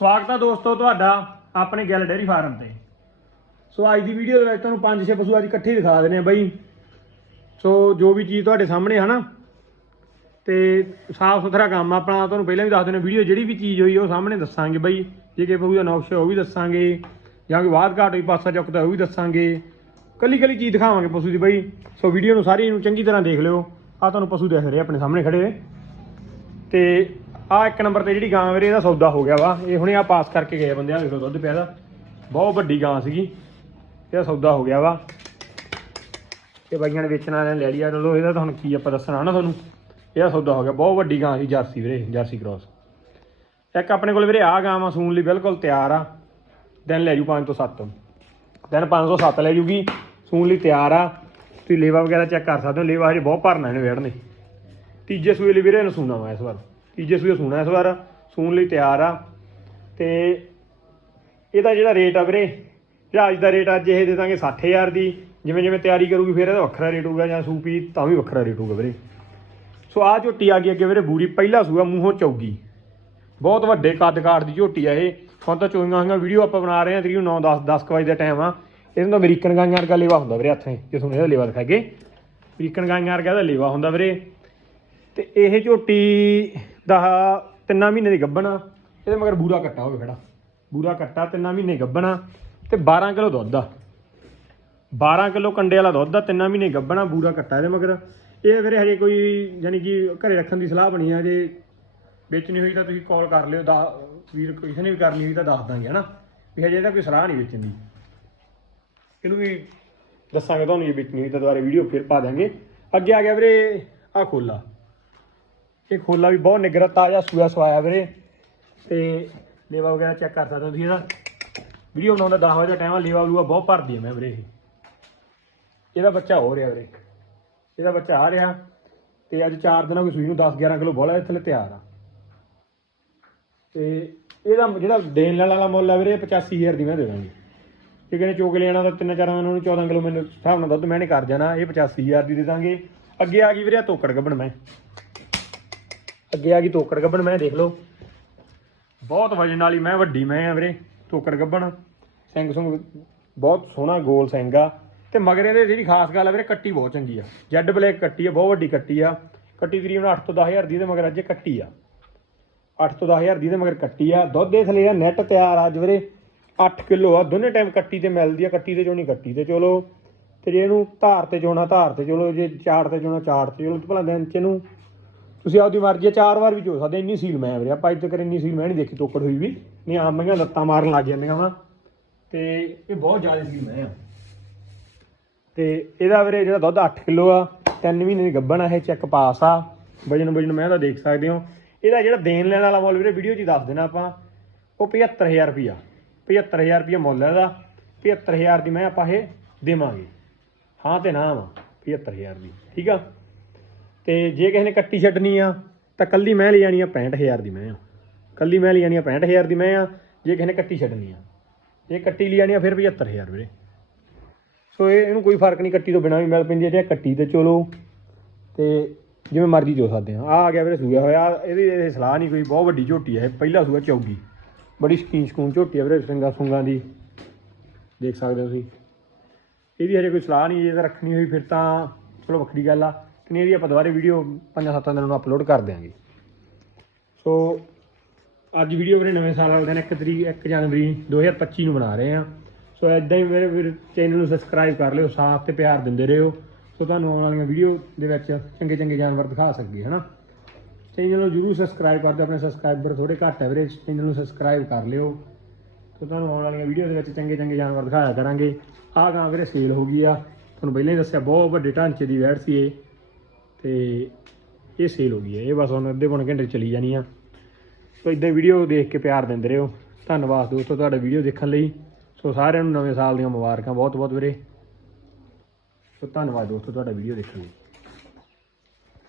ਸਵਾਗਤ ਹੈ ਦੋਸਤੋ ਤੁਹਾਡਾ ਆਪਣੇ ਗਿੱਲ ਡੇਅਰੀ ਫਾਰਮ ਤੇ। ਸੋ ਅੱਜ ਦੀ ਵੀਡੀਓ ਦੇ ਵਿੱਚ ਤੁਹਾਨੂੰ ਪੰਜ ਛੇ ਪਸ਼ੂ ਅੱਜ ਇਕੱਠੇ ਦਿਖਾ ਦਿੰਦੇ ਆ ਬਈ। ਸੋ ਜੋ ਵੀ ਚੀਜ਼ ਤੁਹਾਡੇ ਸਾਹਮਣੇ ਹੈ ਨਾ, ਤੇ ਸਾਫ਼ ਸੁਥਰਾ ਕੰਮ ਆ ਆਪਣਾ, ਤੁਹਾਨੂੰ ਪਹਿਲਾਂ ਵੀ ਦੱਸ ਦਿੰਦੇ ਵੀਡੀਓ ਜਿਹੜੀ ਵੀ ਚੀਜ਼ ਹੋਈ ਉਹ ਸਾਹਮਣੇ ਦੱਸਾਂਗੇ ਬਈ। ਜੇ ਕਿ ਪਸ਼ੂ ਦਾ ਨਕਸ਼ਾ ਉਹ ਵੀ ਦੱਸਾਂਗੇ, ਜਾਂ ਕੋਈ ਬਾਤ ਘਾਟ ਹੋਈ, ਪਾਸਾ ਚੁੱਕਦਾ ਉਹ ਵੀ ਦੱਸਾਂਗੇ। ਕੱਲੀ ਕੱਲੀ ਚੀਜ਼ ਦਿਖਾਵਾਂਗੇ ਪਸ਼ੂ ਦੀ ਬਈ। ਸੋ ਵੀਡੀਓ ਨੂੰ ਸਾਰੀ ਨੂੰ ਚੰਗੀ ਤਰ੍ਹਾਂ ਦੇਖ ਲਿਓ। ਆ ਤੁਹਾਨੂੰ ਪਸ਼ੂ ਦਿਖ ਰਹੇ ਆਪਣੇ ਸਾਹਮਣੇ ਖੜੇ ਤੇ ਆ ਇੱਕ ਨੰਬਰ ਤੇ ਜਿਹੜੀ ਗਾਂ ਵੀਰੇ, ਇਹਦਾ ਸੌਦਾ ਹੋ ਗਿਆ ਵਾ। ਇਹ ਹੁਣੇ ਆ ਪਾਸ ਕਰਕੇ ਗਏ ਬੰਦੇ ਆ ਦੇਖੋ ਦੁੱਧ ਪਿਆ ਦਾ ਬਹੁਤ ਵੱਡੀ ਗਾਂ ਸੀਗੀ। ਇਹਦਾ ਸੌਦਾ ਹੋ ਗਿਆ ਵਾ। ਤੇ ਬਾਈਆਂ ਨੇ ਵੇਚਣ ਵਾਲਿਆਂ ਨੇ ਲੈ ਲਿਆ ਚਲੋ ਇਹਦਾ ਤੁਹਾਨੂੰ ਕੀ ਆਪਾਂ ਦੱਸਣਾ ਨਾ ਤੁਹਾਨੂੰ। ਇਹਦਾ ਸੌਦਾ ਹੋ ਗਿਆ। ਬਹੁਤ ਵੱਡੀ ਗਾਂ ਸੀ ਜਰਸੀ ਵੀਰੇ, ਜਰਸੀ ਕ੍ਰਾਸ ਇੱਕ ਆਪਣੇ ਕੋਲ ਵੀਰੇ ਆ ਗਾਂ ਵਾ, ਸੂਣ ਲਈ ਬਿਲਕੁਲ ਤਿਆਰ ਆ। ਦਿਨ ਲੈ ਜੂ 5 ਤੋਂ 7 ਦਿਨ 5 ਤੋਂ 7 ਲੈ ਜੂਗੀ। ਸੂਣ ਲਈ ਤਿਆਰ ਆ। ਤੁਸੀਂ ਲੇਵਾ ਵਗੈਰਾ ਚੈੱਕ ਕਰ ਸਕਦੇ ਹੋ। ਲੇਵਾ ਹਜੇ ਬਹੁਤ ਭਰਨਾ ਇਹਨੇ ਵੇੜ ਤੀਜੇ ਸੂਏ ਲਈ ਵੀਰੇ ਇਹਨੂੰ ਸੂਣਾ ਵਾ ਇਸ ਵਾਰ। ਤੀਜੇ ਸੂਏ ਸੂਣਾ ਇਸ ਵਾਰ, ਸੂਣ ਲਈ ਤਿਆਰ ਆ। ਤੇ ਇਹਦਾ ਜਿਹੜਾ ਰੇਟ ਆ ਵੀਰੇ ਜਿਹੜਾ ਅੱਜ ਦਾ ਰੇਟ ਅੱਜ ਇਹ ਦੇ ਦਾਂਗੇ 60000 ਦੀ। ਜਿਵੇਂ ਜਿਵੇਂ ਤਿਆਰੀ ਕਰੂਗੀ ਫਿਰ ਇਹਦਾ ਵੱਖਰਾ ਰੇਟ ਹੋਊਗਾ ਜਾਂ ਸੂਪੀ, ਤਾਂ ਵੀ ਵੱਖਰਾ ਰੇਟ ਹੋਊਗਾ ਵੀਰੇ। ਸੋ ਆ ਝੋਟੀ ਆ ਗਈ ਅੱਗੇ ਵੀਰੇ ਬੂਰੀ, ਪਹਿਲਾ ਸੂਆ ਮੂੰਹੋਂ ਚੌਗੀ। ਬਹੁਤ ਵੱਡੇ ਕੱਦ ਕਾਠ ਦੀ ਝੋਟੀ ਆ ਇਹ। ਹੁਣ ਤਾਂ ਚੋਈਆਂ ਹੋਈਆਂ ਵੀਡੀਓ ਆਪਾਂ ਬਣਾ ਰਹੇ ਹਾਂ ਤਰੀਕ 9 10 10 ਵਜੇ ਦਾ ਟਾਈਮ ਆ। ਇਹਨਾਂ ਦਾ ਅਮਰੀਕਨ ਗਾਈਆਂ ਵਰਗਾ ਲੇਵਾ ਹੁੰਦਾ ਵੀਰੇ ਹੱਥਾਂ ਜੇ ਤੁਹਾਨੂੰ ਇਹਦਾ ਲੇਵਾ ਦਿਖਾਗੇ ਅਮਰੀਕਨ ਗਾਈਆਂ ਵਰਗਾ ਇਹਦਾ ਲੇਵਾ ਹੁੰਦਾ ਵੀਰੇ। ਤੇ ਇਹ ਝੋਟੀ ਦਾ ਤਿੰਨਾਂ ਮਹੀਨੇ ਦੀ ਗੱਭਣ ਆ ਇਹਦੇ ਮਗਰ ਬੂਰਾ ਕੱਟਾ ਹੋਵੇ ਖੜਾ। ਬੂਰਾ ਕੱਟਾ, ਤਿੰਨਾਂ ਮਹੀਨੇ ਗੱਭਣਾ ਤੇ 12 ਕਿਲੋ ਦੁੱਧ ਆ। 12 ਕਿਲੋ ਕੰਡੇ ਵਾਲਾ ਦੁੱਧ ਆ, ਤਿੰਨਾਂ ਮਹੀਨੇ ਗੱਭਣਾ, ਬੂਰਾ ਕੱਟਾ ਇਹਦੇ ਮਗਰ। ਇਹ ਫਿਰ ਹਜੇ ਕੋਈ ਯਾਨੀ ਕਿ ਘਰੇ ਰੱਖਣ ਦੀ ਸਲਾਹ ਬਣੀ ਆ, ਜੇ ਵੇਚਣੀ ਹੋਈ ਤਾਂ ਤੁਸੀਂ ਕਾਲ ਕਰ ਲਿਓ ਦਾ ਵੀਰ ਕਿਸੇ ਨੇ ਵੀ ਕਰਨੀ ਹੋਈ ਤਾਂ ਦੱਸ ਦਾਂਗੇ, ਹਨਾ? ਵੀ ਹਜੇ ਇਹਦਾ ਕੋਈ ਸਲਾਹ ਨਹੀਂ ਵੇਚਣ ਦੀ। ਇਹਨੂੰ ਵੀ ਦੱਸਾਂਗੇ ਤੁਹਾਨੂੰ ਇਹ ਵੇਚਣੀ ਹੋਈ ਤਾਂ ਦੁਬਾਰਾ ਵੀਡੀਓ ਫਿਰ ਪਾ ਦਾਂਗੇ ਅੱਗੇ ਆ ਗਿਆ ਵੀਰੇ ਆ ਖੋਲਾ। ਇਹ ਖੋਲਾ ਵੀ ਬਹੁਤ ਨਿਗਰਾ ਤਾਜ਼ਾ ਸੂਆ ਸਵਾਇਆ ਵੀਰੇ। ਤੇ ਲੇਵਾ ਵਗੈਰਾ ਚੈੱਕ ਕਰ ਸਕਦੇ ਹੋ ਤੁਸੀਂ ਇਹਦਾ। ਵੀਡੀਓ ਬਣਾਉਣ ਦਾ 10 ਵਜੇ ਦਾ ਟਾਈਮ ਆ, ਲੇਵਾ ਲੂਆ ਬਹੁਤ ਭਰਦੀ ਆ ਮੈਂ ਵੀਰੇ ਇਹ। ਇਹਦਾ ਬੱਚਾ ਹੋ ਰਿਹਾ ਵੀਰੇ। ਇਹਦਾ ਬੱਚਾ ਆ ਰਿਹਾ। ਤੇ ਅੱਜ 4 ਦਿਨਾਂ ਗਏ ਸੂਈ ਨੂੰ 10 11 ਕਿਲੋ ਬੋਲਾ ਇੱਥੇ ਤਿਆਰ ਆ। ਤੇ ਇਹਦਾ ਜਿਹੜਾ ਦੇਣ ਲੈਣ ਵਾਲਾ ਮੁੱਲ ਆ ਵੀਰੇ 85000 ਦੀ ਮੈਂ ਦੇ ਦਾਂਗੀ। ਜੇ ਕਿਨੇ ਚੋਕ ਲੈਣਾ ਤਾਂ ਤਿੰਨ ਚਾਰਾਂ ਨੂੰ 14 ਕਿਲੋ ਮੈਨੂੰ ਹਿਸਾਬ ਨਾਲ ਦੁੱਧ ਮੈਂ ਨਹੀਂ ਕਰ ਜਾਣਾ, ਇਹ 85000 ਦੀ ਦੇ ਦਾਂਗੇ। ਅੱਗੇ ਆ ਗਈ ਵੀਰੇ ਤੋਕੜ ਗੱਬਣ ਮੈਂ। ਅੱਗੇ ਆ ਗਈ ਤੋਕੜ ਗੱਬਣ, ਮੈਂ ਦੇਖ ਲਓ। ਬਹੁਤ ਵਜਨ ਵਾਲੀ, ਮੈਂ ਵੱਡੀ ਮੈਂ ਆ ਵੀਰੇ, ਤੋਕੜ ਗੱਬਣ। ਸਿੰਘ ਸੁੰਗ, ਬਹੁਤ ਸੋਹਣਾ ਗੋਲ ਸਿੰਘ ਆ। ਤੇ ਮਗਰ ਇਹਦੇ ਜਿਹੜੀ ਖਾਸ ਗੱਲ ਆ ਵੀਰੇ, ਕੱਟੀ ਬਹੁਤ ਚੰਗੀ ਆ। ਜੈਡ ਬਲੈਕ ਕੱਟੀ ਆ, ਬਹੁਤ ਵੱਡੀ ਕੱਟੀ ਆ। ਕੱਟੀ ਤਕਰੀਬਨ 8 ਤੋਂ 10000 ਦੀ ਇਹਦੇ ਮਗਰ ਅੱਜ ਕੱਟੀ ਆ। 8 ਤੋਂ 10000 ਦੀ ਇਹਦੇ ਮਗਰ ਕੱਟੀ ਆ। ਦੁੱਧ ਦੇ ਥਲੇ ਆ ਨੈਟ ਤਿਆਰ ਆ ਅੱਜ ਵੀਰੇ। 8 ਕਿਲੋ ਆ, ਦੋਨੇ ਟਾਈਮ ਕੱਟੀ ਤੇ ਮਿਲਦੀ ਆ, ਕੱਟੀ ਤੇ ਚੋਣੀ ਕੱਟੀ ਤੇ ਚਲੋ। ਤੇ ਜੇ ਇਹਨੂੰ ਧਾਰ ਤੇ ਚੋਣਾ, ਧਾਰ ਤੇ ਚਲੋ, ਜੇ ਚਾਰ ਤੇ ਚੋਣਾ ਚਾਰ ਤੇ ਚਲੋ ਭਲਾ ਦਿਨ ਚ ਇਹਨੂੰ ਤੁਸੀਂ ਆਪਦੀ ਮਰਜ਼ੀ ਆ, ਚਾਰ ਵਾਰ ਵੀ ਚੋ ਸਕਦੇ ਇੰਨੀ ਸੀਲ ਮੈਂ ਵੀਰੇ, ਆਪਾਂ ਅੱਜ ਤੱਕ ਇੰਨੀ ਸੀਲ ਮੈਂ ਨਹੀਂ ਦੇਖੀ, ਤੋਕੜ ਹੋਈ ਵੀ। ਨਹੀਂ ਆਮ ਮਹੀਆਂ ਲੱਤਾਂ ਮਾਰਨ ਲੱਗ ਜਾਂਦੀਆਂ ਵਾ। ਤੇ ਇਹ ਬਹੁਤ ਜ਼ਿਆਦਾ ਸੀਲ ਮੈਂ ਆ। ਤੇ ਇਹਦਾ ਵੀਰੇ ਜਿਹੜਾ ਦੁੱਧ 8 ਕਿਲੋ ਆ 3 ਮਹੀਨੇ ਦੀ ਗੱਭਣ ਆ, ਇਹ ਚੈੱਕ ਪਾਸ ਆ। ਵਜਨ ਵਜਨ ਮੈਂ ਤਾਂ ਦੇਖ ਸਕਦੇ ਹੋ। ਇਹਦਾ ਜਿਹੜਾ ਦੇਣ ਲੈਣ ਵਾਲਾ ਮੁੱਲ ਵੀਰੇ ਵੀਡੀਓ 'ਚ ਦੱਸ ਦੇਣਾ ਆਪਾਂ। ਉਹ 75000 ਰੁਪਿਆ 75000 ਰੁਪਿਆ ਮੁੱਲ ਹੈ ਇਹਦਾ। 75000 ਦੀ ਮੈਂ ਆਪਾਂ ਇਹ ਦੇਵਾਂਗੇ। ਹਾਂ ਤੇ ਨਾ ਵਾ 75000 ਦੀ। ਠੀਕ ਆ? ਤੇ ਜੇ ਕਿਸੇ ਨੇ ਕੱਟੀ ਛੱਡਣੀ ਆ, ਤਾਂ ਕੱਲੀ ਮੈਂ ਲੈ ਜਾਣੀ ਆ 65000 ਦੀ ਮੈਂ ਆ। ਕੱਲੀ ਮੈਂ ਲੈ ਜਾਣੀ ਆ 65000 ਦੀ ਮੈਂ ਆ, ਜੇ ਕਿਸੇ ਨੇ ਕੱਟੀ ਛੱਡਣੀ ਆ। ਜੇ ਕੱਟੀ ਲੈ ਜਾਣੀ ਆ, ਫਿਰ 75000 ਵੀਰੇ। ਸੋ ਇਹ ਇਹਨੂੰ ਕੋਈ ਫ਼ਰਕ ਨਹੀਂ, ਕੱਟੀ ਤੋਂ ਬਿਨਾਂ ਵੀ ਮਿਲ ਪੈਂਦੀ ਹੈ ਜੇ ਕੱਟੀ ਤੇ ਚਲੋ। ਤੇ ਜਿਵੇਂ ਮਰਜ਼ੀ ਜੋ ਸਕਦੇ ਆ। ਆ ਗਿਆ ਵੀਰੇ ਸੂਆ ਹੋਇਆ। ਇਹਦੀ ਇਹ ਸਲਾਹ ਨਹੀਂ ਕੋਈ, ਬਹੁਤ ਵੱਡੀ ਝੋਟੀ ਹੈ ਇਹ। ਪਹਿਲਾ ਸੂਆ ਚੌਗੀ। ਬੜੀ ਸਕੀਨ ਸਕੂਨ ਝੋਟੀ ਹੈ ਵੀਰੇ ਸਿੰਘਾਂ ਸੁੰਗਾਂ ਦੀ। ਦੇਖ ਸਕਦੇ ਹੋ ਤੁਸੀਂ। ਇਹਦੀ ਹਜੇ ਕੋਈ ਸਲਾਹ ਨਹੀਂ, ਜੇ ਤਾਂ ਰੱਖਣੀ ਹੋਈ ਫਿਰ ਤਾਂ ਚਲੋ ਵੱਖਰੀ ਗੱਲ ਆ। ਨਹੀਂ, ਇਹਦੀ ਆਪਾਂ ਦੁਬਾਰੇ ਵੀਡੀਓ ਪੰਜਾਂ ਸੱਤਾਂ ਦਿਨਾਂ ਨੂੰ ਅਪਲੋਡ ਕਰ ਦਿਆਂਗੇ। ਸੋ ਅੱਜ ਵੀਡੀਓ ਮੇਰੇ ਨਵੇਂ ਸਾਲ ਵਾਲੇ ਦਿਨ 1 ਤਰੀਕ 1 ਜਨਵਰੀ 2025 ਨੂੰ ਬਣਾ ਰਹੇ ਆ ਸੋ ਐਦਾਂ ਹੀ ਮੇਰੇ ਵੀਰ ਚੈਨਲ ਨੂੰ ਸਬਸਕ੍ਰਾਈਬ ਕਰ ਲਿਓ, ਸਾਥ ਤੇ ਪਿਆਰ ਦਿੰਦੇ ਰਹੋ। ਸੋ ਤੁਹਾਨੂੰ ਆਉਣ ਵਾਲੀਆਂ ਵੀਡੀਓ ਦੇ ਵਿੱਚ ਚੰਗੇ ਚੰਗੇ ਜਾਨਵਰ ਦਿਖਾ ਸਕੀਏ ਹਨਾ? ਚੈਨਲ ਨੂੰ ਜਰੂਰ ਸਬਸਕ੍ਰਾਈਬ ਕਰ ਦਿਓ, ਆਪਣੇ ਸਬਸਕ੍ਰਾਈਬਰ ਥੋੜੇ ਘੱਟ ਹੈ ਵੀਰੇ ਚੈਨਲ ਨੂੰ ਸਬਸਕ੍ਰਾਈਬ ਕਰ ਲਿਓ। ਸੋ ਤੁਹਾਨੂੰ ਆਉਣ ਵਾਲੀਆਂ ਵੀਡੀਓ ਦੇ ਵਿੱਚ ਚੰਗੇ ਚੰਗੇ ਜਾਨਵਰ ਦਿਖਾਇਆ ਕਰਾਂਗੇ। ਆਹ ਗਾਂ ਵੀਰੇ ਸੇਲ ਹੋ ਗਈ ਆ। ਤੁਹਾਨੂੰ ਪਹਿਲਾਂ ਹੀ ਦੱਸਿਆ, ਬਹੁਤ ਵੱਡੇ ਢਾਂਚੇ ਦੀ ਵੈੜ ਸੀ ਇਹ। ਤੇ ਇਹ ਸੇਲ ਹੋ ਗਈ ਹੈ। ਇਹ ਬਸ ਹੁਣ ਅੱਧੇ ਪੌਣੇ ਘੰਟੇ ਚਲੀ ਜਾਣੀ ਆ। ਸੋ ਇਦਾਂ ਵੀਡੀਓ ਦੇਖ ਕੇ ਪਿਆਰ ਦਿੰਦੇ ਰਹੋ। ਧੰਨਵਾਦ ਦੋਸਤੋ ਤੁਹਾਡਾ ਵੀਡੀਓ ਦੇਖਣ ਲਈ। ਸੋ ਸਾਰਿਆਂ ਨੂੰ ਨਵੇਂ ਸਾਲ ਦੀਆਂ ਮੁਬਾਰਕਾਂ ਬਹੁਤ ਬਹੁਤ ਵੀਰੇ। ਸੋ ਧੰਨਵਾਦ ਦੋਸਤੋ ਤੁਹਾਡਾ ਵੀਡੀਓ ਦੇਖਣ ਲਈ।